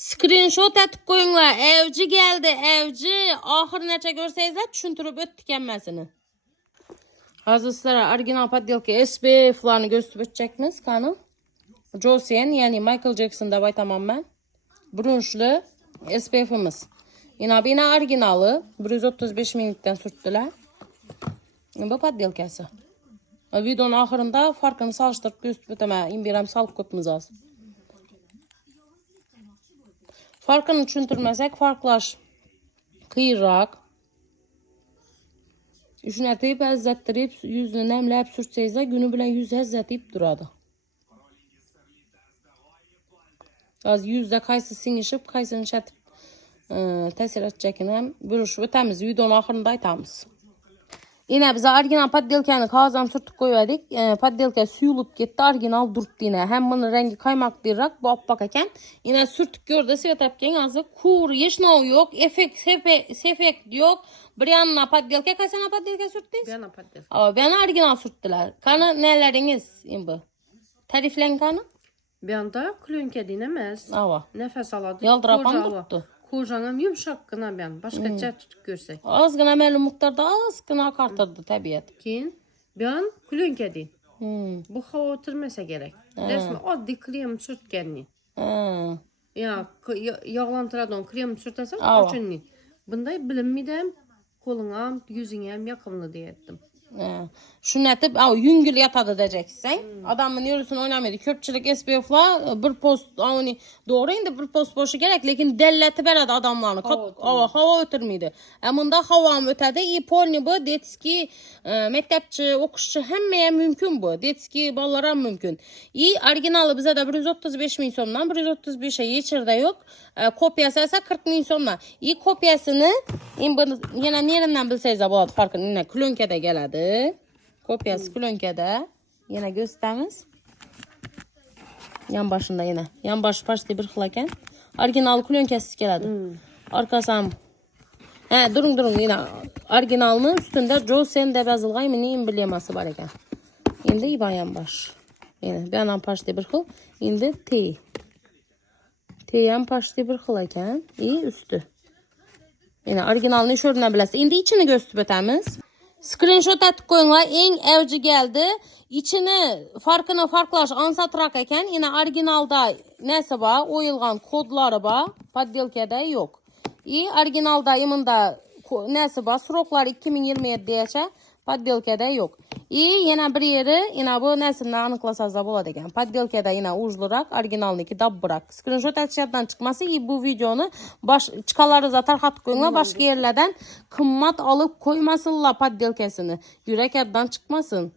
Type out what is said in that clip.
Screenshot atıp koyunlar. Evci geldi, evci. Ahır neçe görseniz de düşüntürüp öttük emmesini. Hazır sizlere orijinal poddelka SPF'larını gösterip ötecekmiz kanım. Josian yani Michael Jackson'da bay tamam ben. Brunchlu SPF'imiz. Yine orijinali 135 minuttan sürttüler. Bu poddelkası. Videonun ahırında farkını salıştırıp gösterip öteme. İmbirem salıp köpümüz az. Farkını düşüntürmesek farklar kıyırak. Üşünetip, əzzətdirib, yüzünü nəmləyib sürtsəyizə günü bilən yüz əzzətib duradı. Az yüzdə kaysı sinişib, kaysını şətib təsir edəcəkini bölüşüb ötəmiz. Videonun axırında aytamız. Yine bize orijinal poddelkanı kağızdan sürtüp koyuverdik. Poddelka suyulup gitti. Orijinal durttu yine. Hem bunun rengi kaymaklırak bu appak eken. Yine sürtüp gördü. Svet apken azı kur, yeşnav yok. Efekt yok. Bir yanına poddelka. Kaç tane poddelka sürttünüz? Bir yana poddelka. Ben orijinal sürttüler. Kanı neleriniz? Tariflen kanı? Bir yanda klönke dinemez. Ava. Nefes aladı. Yaldırapan tuttu. Kocanım yumuşak ben. Başka çay tutup görsek. Azgına məlum muhtarda azgına akartırdı tabiat. Kin bir an klönke din. Bu hava oturmasa gerek. Resmi addi krem sürt kendini. Ya yağlantıradan krem sürtesen açın. Bunday bilinmeden koluna, yüzüne yakımlı diye ettim. Şunu etip yüngül yatadı diyeceksin. Adamın yürüsünü oynamadı. Köpçülük SPF'la bir post doğru indi bir post boşu gerek. Lakin delleti beredi adamlarını. Hava ötürmeydi. Ama da hava mı ötedi? İyi polni bu. Detski mektepçi, okuşçu hemmeye mümkün bu. Detski ballara mümkün. İyi orijinali bize de 135 bin somdan 135'e geçirde yok. Kopyası ise 40 bin somdan. İyi kopyasını yine nereden bilseniz de buladı farkını. Yine klönkede geledi. Kopyası klönkede. Yine gösteriniz. Yan başında yine. Yan başı başta bir xılaken. Orijinal klönkesiz geledi. Arkasam. Durun yine. Orijinalının üstünde Josian de yazılğay mı neyin birleması var eken. Şimdi İban yan baş. Yine bir yandan başta bir xıl. Şimdi T. T yan başta bir xıl eken. İyi üstü. Yine orijinalını şöyle biləsiz. Şimdi içini gösterip ötemiz. Screenshot atıp koyunlar. En evci geldi. İçini farklaş ansatırak eken. Yine orijinalda nesi var? Oyulgan kodları var. Poddelkada yok. İyi orijinalda yımında nesi var? Sroklar 2027 yaşa. Poddelkada yok. İyi yine bir yeri yine bu nesinde anıklasaz da buladı eken. Poddelkada yine uclurak orijinalniki dab bırak. Screenshot atışlardan çıkması iyi bu videonu çıkaları zaten hat koyunlar başka yerlerden kımmat alıp koymasınlar poddelkasını. Yürek yerden çıkmasın.